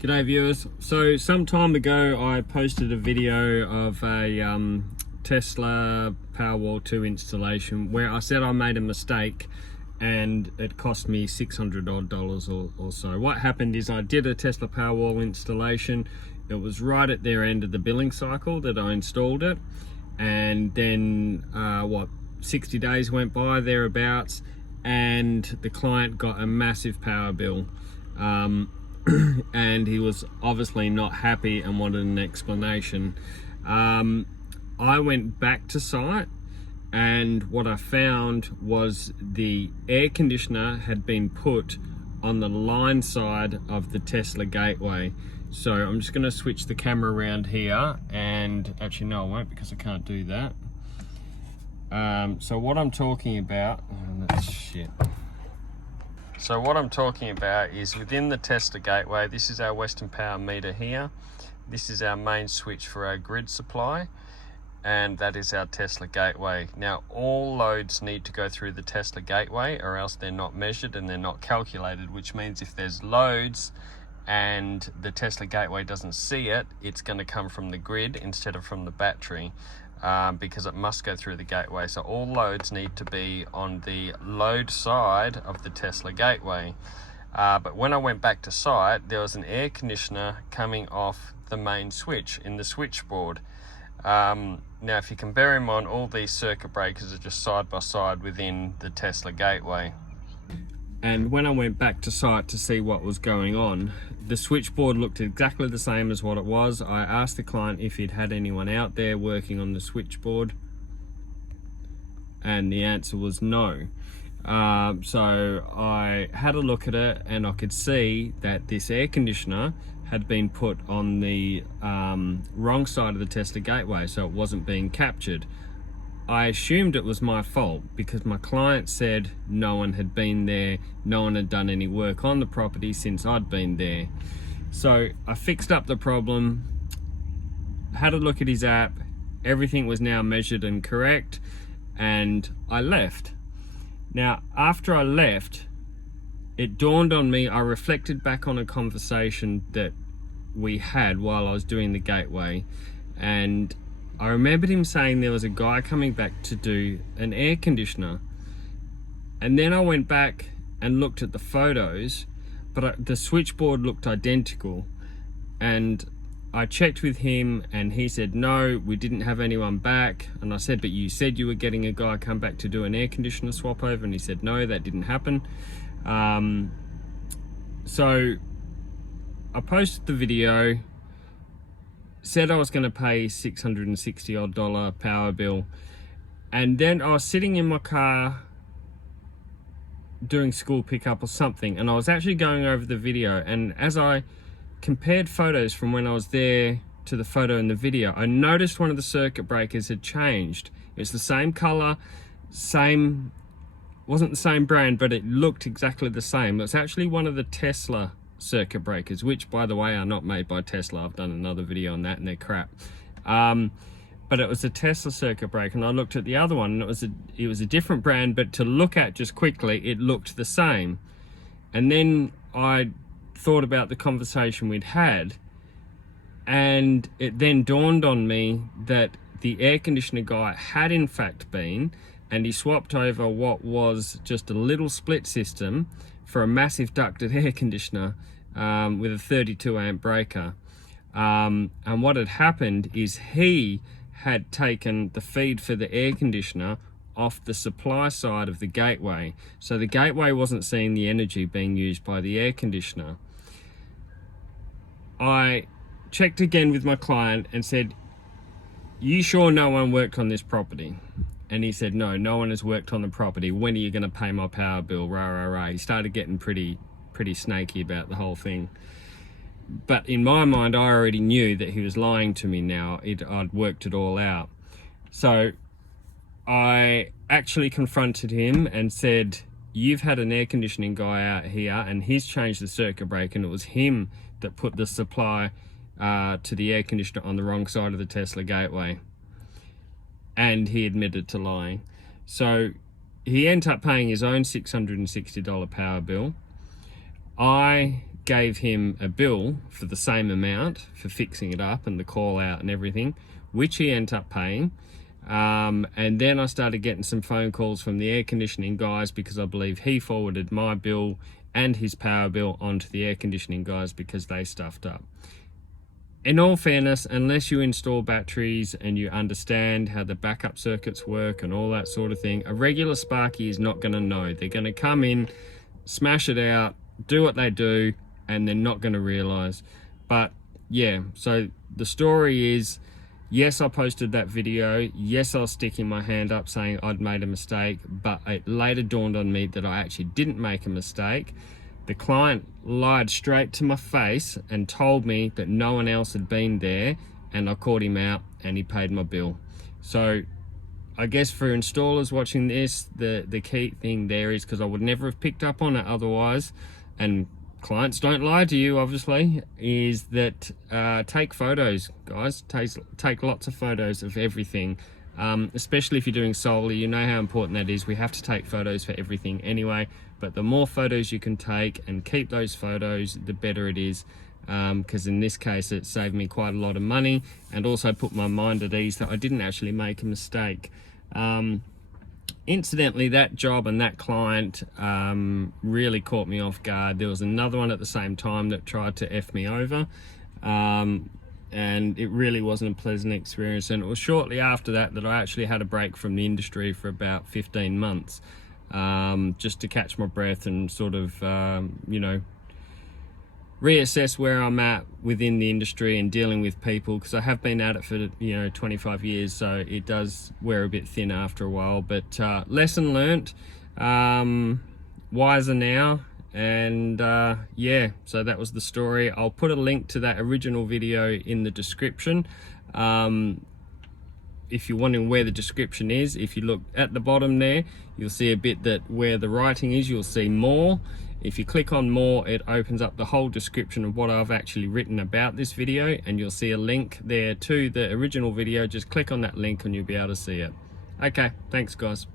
G'day viewers. So some time ago I posted a video of a Tesla Powerwall 2 installation where I said I made a mistake and it cost me $600 odd or so. What happened is I did a Tesla Powerwall installation. It was right at their end of the billing cycle that I installed it, and then 60 days went by thereabouts and the client got a massive power bill. And he was obviously not happy and wanted an explanation. I went back to site, and what I found was the air conditioner had been put on the line side of the Tesla gateway. So I'm just going to switch the camera around here, and actually no I won't, because I can't do that. So what I'm talking about, So what I'm talking about is within the Tesla gateway, this is our Western Power meter here. This is our main switch for our grid supply, and that is our Tesla gateway. Now all loads need to go through the Tesla gateway, or else they're not measured and they're not calculated, which means if there's loads and the Tesla gateway doesn't see it, it's going to come from the grid instead of from the battery. Because it must go through the gateway. So all loads need to be on the load side of the Tesla gateway. But when I went back to site, there was an air conditioner coming off the main switch in the switchboard. Now if you can bear in mind, all these circuit breakers are just side by side within the Tesla gateway. And when I went back to site to see what was going on, the switchboard looked exactly the same as what it was. I asked the client if he'd had anyone out there working on the switchboard, and the answer was no. So I had a look at it, and I could see that this air conditioner had been put on the wrong side of the Tesla gateway, so it wasn't being captured. I assumed it was my fault because my client said no one had been there, no one had done any work on the property since I'd been there. So I fixed up the problem, had a look at his app, everything was now measured and correct, and I left. Now, after I left, it dawned on me, I reflected back on a conversation that we had while I was doing the gateway, and I remembered him saying there was a guy coming back to do an air conditioner. And then I went back and looked at the photos, but the switchboard looked identical. And I checked with him and he said, no, we didn't have anyone back. And I said, but you said you were getting a guy come back to do an air conditioner swap over. And he said, no, that didn't happen. So I posted the video, said I was going to pay $660 odd power bill, and then I was sitting in my car doing school pickup or something, and I was actually going over the video, and as I compared photos from when I was there to the photo in the video, I noticed one of the circuit breakers had changed. It was the same color, wasn't the same brand, but it looked exactly the same. It was actually one of the Tesla circuit breakers, which by the way are not made by Tesla. I've done another video on that and they're crap. But it was a Tesla circuit breaker, and I looked at the other one and it was a different brand, but to look at just quickly it looked the same. And then I thought about the conversation we'd had, and it then dawned on me that the air conditioner guy had in fact been, and he swapped over what was just a little split system for a massive ducted air conditioner with a 32 amp breaker. And what had happened is he had taken the feed for the air conditioner off the supply side of the gateway. So the gateway wasn't seeing the energy being used by the air conditioner. I checked again with my client and said, you sure no one worked on this property? And he said, no, no one has worked on the property. When are you going to pay my power bill? Rah, rah, rah. He started getting pretty snaky about the whole thing. But in my mind, I already knew that he was lying to me now. I'd worked it all out. So I actually confronted him and said, you've had an air conditioning guy out here and he's changed the circuit breaker, and it was him that put the supply to the air conditioner on the wrong side of the Tesla gateway. And he admitted to lying. So he ended up paying his own $660 power bill. I gave him a bill for the same amount for fixing it up and the call out and everything, which he ended up paying. And then I started getting some phone calls from the air conditioning guys because I believe he forwarded my bill and his power bill onto the air conditioning guys because they stuffed up. In all fairness, unless you install batteries and you understand how the backup circuits work and all that sort of thing, a regular Sparky is not going to know. They're going to come in, smash it out, do what they do, and they're not going to realize. But yeah, so the story is, yes, I posted that video. Yes, I was sticking my hand up saying I'd made a mistake, but it later dawned on me that I actually didn't make a mistake. The client lied straight to my face and told me that no one else had been there, and I caught him out and he paid my bill. So I guess for installers watching this, the key thing there is, because I would never have picked up on it otherwise, and clients don't lie to you obviously, is that take photos, guys. Take lots of photos of everything. Especially if you're doing solar, you know how important that is. We have to take photos for everything anyway, but the more photos you can take and keep those photos, the better it is, because in this case it saved me quite a lot of money and also put my mind at ease that I didn't actually make a mistake. Incidentally, that job and that client really caught me off guard. There was another one at the same time that tried to F me over, and it really wasn't a pleasant experience. And it was shortly after that that I actually had a break from the industry for about 15 months, just to catch my breath and sort of, you know, reassess where I'm at within the industry and dealing with people, because I have been at it for, you know, 25 years, so it does wear a bit thin after a while. But lesson learnt, wiser now. And yeah, so that was the story. I'll put a link to that original video in the description. If you're wondering where the description is, if you look at the bottom there, you'll see a bit that where the writing is, you'll see more. If you click on more, it opens up the whole description of what I've actually written about this video, and you'll see a link there to the original video. Just click on that link and you'll be able to see it. Okay, thanks guys.